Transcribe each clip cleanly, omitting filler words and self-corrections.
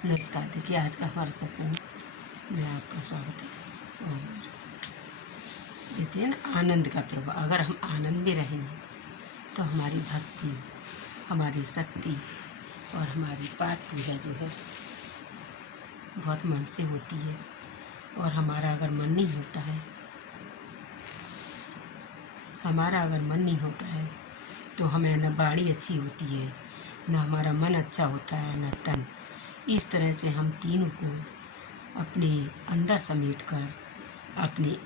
नमस्कार। देखिए, आज का हमारा सत्संग में आपका स्वागत है। और कहते हैं ना, आनंद का प्रभाव। अगर हम आनंद में रहेंगे तो हमारी भक्ति, हमारी शक्ति और हमारी पाठ पूजा जो है बहुत मन से होती है। और हमारा अगर मन नहीं होता है तो हमें न बाड़ी अच्छी होती है, न हमारा मन अच्छा होता है, न तन। इस तरह से हम तीनों को अपने अंदर समेटकर अपनी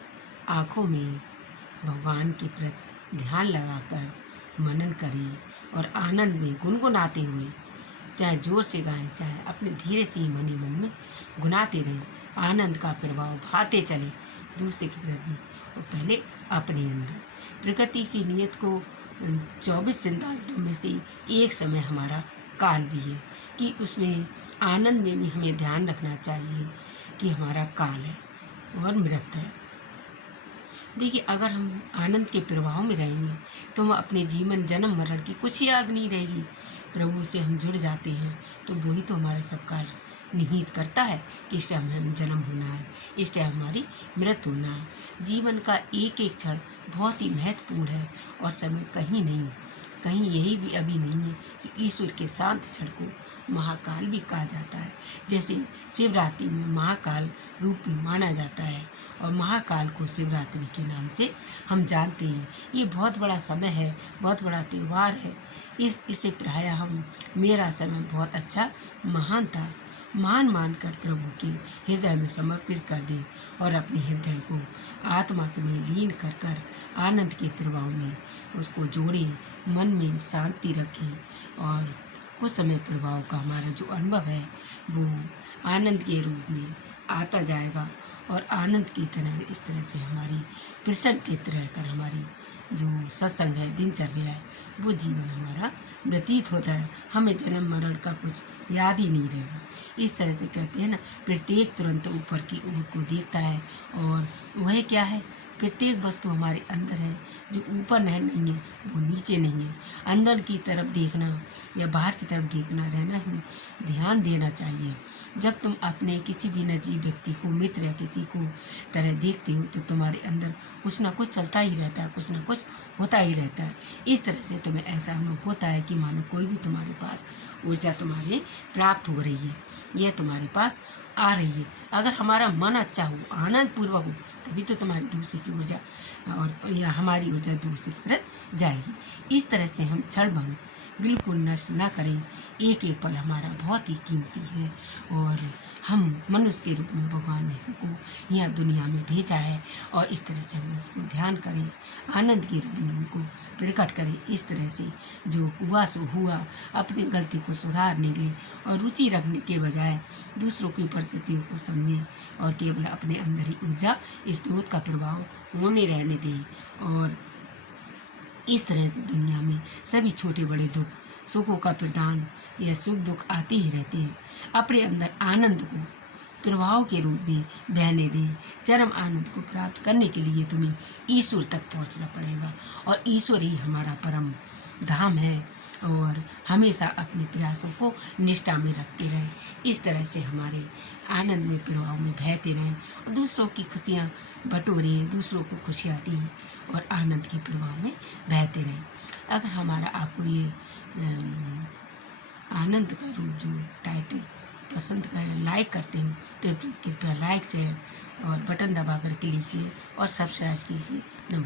आँखों में भगवान के प्रति ध्यान लगाकर मनन करें और आनंद में गुनगुनाते हुए, चाहे जोर से गाएं चाहे अपने धीरे से ही मन ही मन में गुनाते रहें। आनंद का प्रभाव भाते चले दूसरे के प्रति और पहले अपने अंदर। प्रकृति की नियत को 24 सिद्धांतों में से एक समय हमारा काल भी है कि उसमें आनंद में भी हमें ध्यान रखना चाहिए कि हमारा काल है और मृत है। देखिए, अगर हम आनंद के प्रभाव में रहेंगे तो हम अपने जीवन जन्म मरण की कुछ याद नहीं रहेगी। प्रभु से हम जुड़ जाते हैं तो वही तो हमारा सब कार्य निहित करता है कि इस टाइम हमें जन्म होना है, इस टाइम हमारी मृत्यु होना है। जीवन का एक एक क्षण बहुत ही महत्वपूर्ण है और समय कहीं नहीं, कहीं यही भी अभी नहीं है कि ईश्वर के शांत क्षण को महाकाल भी कहा जाता है। जैसे शिवरात्रि में महाकाल रूप भी माना जाता है और महाकाल को शिवरात्रि के नाम से हम जानते हैं। ये बहुत बड़ा समय है, बहुत बड़ा त्यौहार है। इसे प्रायः हम मेरा समय बहुत अच्छा महान था मानकर प्रभु के हृदय में समर्पित कर दें और अपने हृदय को आत्मा में लीन कर आनंद के प्रभाव में उसको जोड़ें, मन में शांति रखें और कुछ समय प्रभाव का हमारा जो अनुभव है वो आनंद के रूप में आता जाएगा। और आनंद की तरह इस तरह से हमारी प्रसन्न चित्त रहकर हमारी जो सत्संग है, दिनचर्या है, वो जीवन हमारा व्यतीत होता है। हमें जन्म मरण का कुछ याद ही नहीं रहेगा। इस तरह से कहते हैं ना, प्रत्येक तुरंत ऊपर की ओर को देखता है और वह क्या है, प्रत्येक वस्तु हमारे अंदर है। जो ऊपर नहीं है वो नीचे नहीं है। अंदर की तरफ देखना या बाहर की तरफ देखना रहना ही ध्यान देना चाहिए। जब तुम अपने किसी भी नजीब व्यक्ति को, मित्र या किसी को तरह देखते हो तो तुम्हारे अंदर कुछ ना कुछ चलता ही रहता है, कुछ ना कुछ होता ही रहता है। इस तरह से तुम्हें ऐसा अनुभव होता है कि मानो कोई भी तुम्हारे पास ऊर्जा तुम्हारे प्राप्त हो रही है, यह तुम्हारे पास आ रही है। अगर हमारा मन अच्छा हो, आनंद पूर्वक हो, तभी तो तुम्हारी दूसरे की ऊर्जा और या हमारी ऊर्जा दूसरे की तरफ जाएगी। इस तरह से हम क्षण भंग बिल्कुल नष्ट ना करें। एक एक पल हमारा बहुत ही कीमती है और हम मनुष्य के रूप में भगवान ने हमको यहाँ दुनिया में भेजा है और इस तरह से हम उसको ध्यान करें, आनंद के रूप में उनको प्रकट करें। इस तरह से जो हुआ सो हुआ, अपनी गलती को सुधारने के और रुचि रखने के बजाय दूसरों की परिस्थितियों को समझें और केवल अपने अंदर ही ऊर्जा स्रोत का प्रभाव होने रहने दें। और इस तरह दुनिया में सभी छोटे बड़े दुख सुखों का प्रदान या सुख दुख आते ही रहते हैं। अपने अंदर आनंद को प्रभाव के रूप में बहने दें। चरम आनंद को प्राप्त करने के लिए तुम्हें ईश्वर तक पहुंचना पड़ेगा और ईश्वर ही हमारा परम धाम है। और हमेशा अपने प्रयासों को निष्ठा में रखते रहें। इस तरह से हमारे आनंद में प्रभाव में बहते रहें और दूसरों की खुशियाँ बटोरें, दूसरों को खुशियाँ दें और आनंद के प्रभाव में बहते रहें। अगर हमारा आपको ये आनंद का रूप जो टाइटल पसंद करें, लाइक करते हो तो कृपया लाइक शेयर और बटन दबा कर कीजिए और सब्सक्राइब कीजिए।